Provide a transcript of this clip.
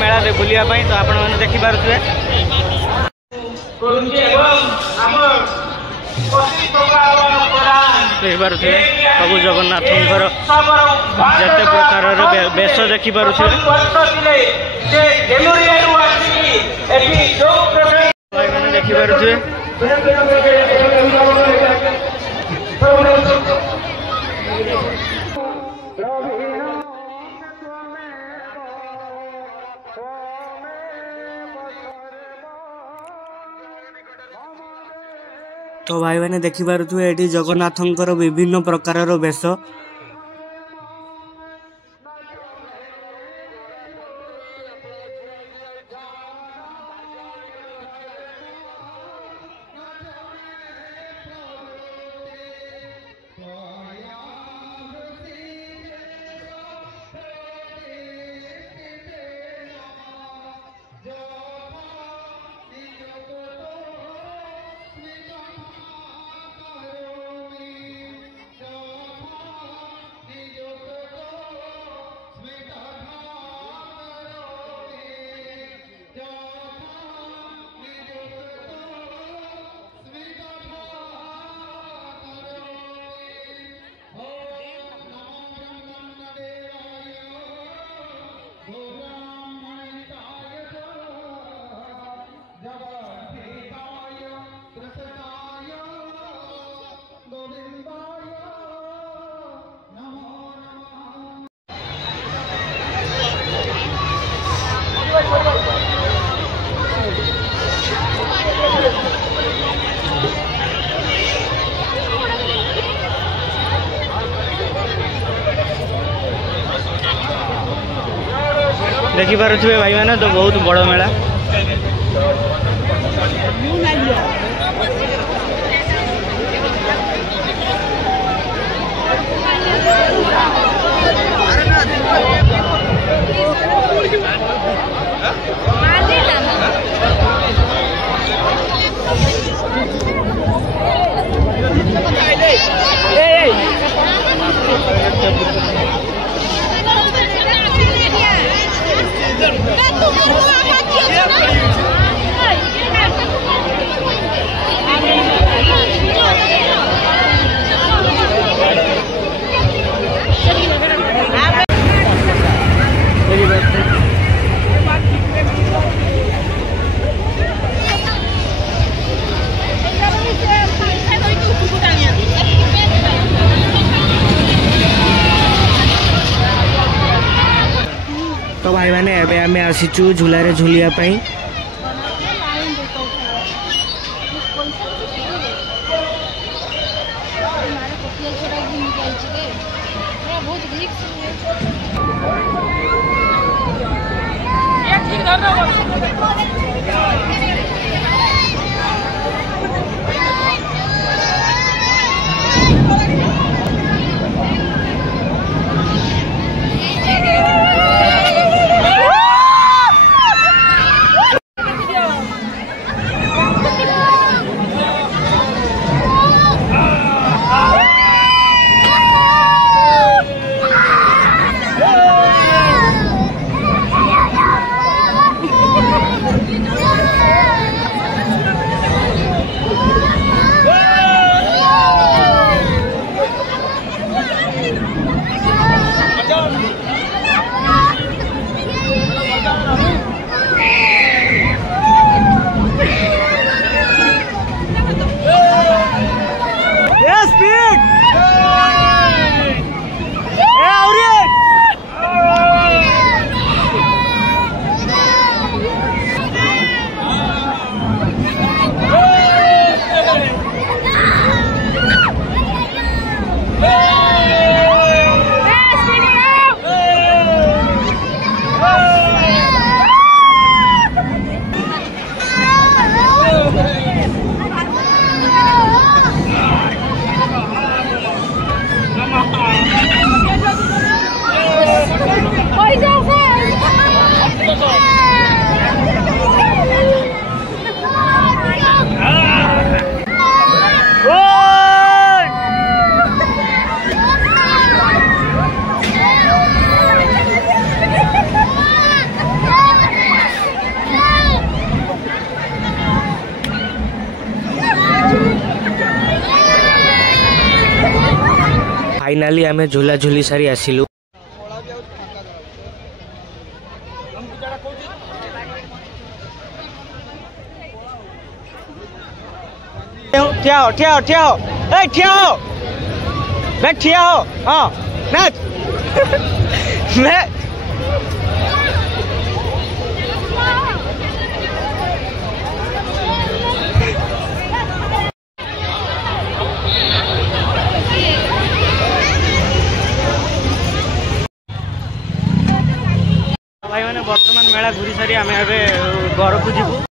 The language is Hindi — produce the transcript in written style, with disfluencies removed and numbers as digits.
मेला बुलिया तो आपण मैंने देखिपे देखिपे प्रभु जगन्नाथ जिते प्रकार बेश देखिपे देखिपे तो भाई मैंने देखिपे ये जगन्नाथंकर विभिन्न प्रकार बेश देखिपे भाई मैंने तो बहुत बड़ मेला तो भाई मैंने एबे आम आसीचु झूलारे झूलिया पाई फाइनाली आमे झूला झूली सारी आसिलु। ठिया हो ठिया हो ठिया हो ए ठिया हो बैठ ठिया हो हाँ नाच मैं भाई मैंने बर्तमान मेला घूरी सारी आम घर को जीवु।